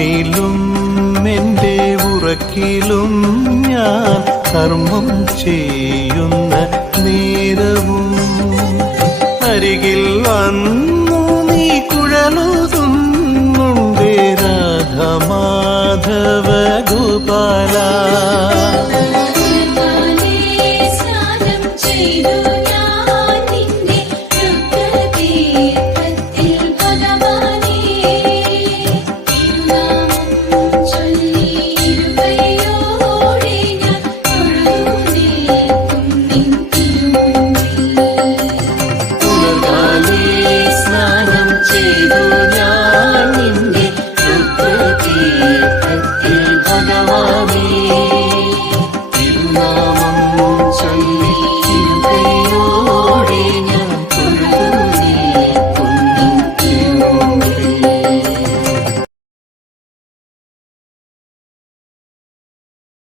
ഊണിലും എൻ്റെ ഉറക്കിലും ഞാൻ കർമ്മം ചെയ്യുന്ന നേരവും അരികിൽ വന്നു നീ കുഴലൂത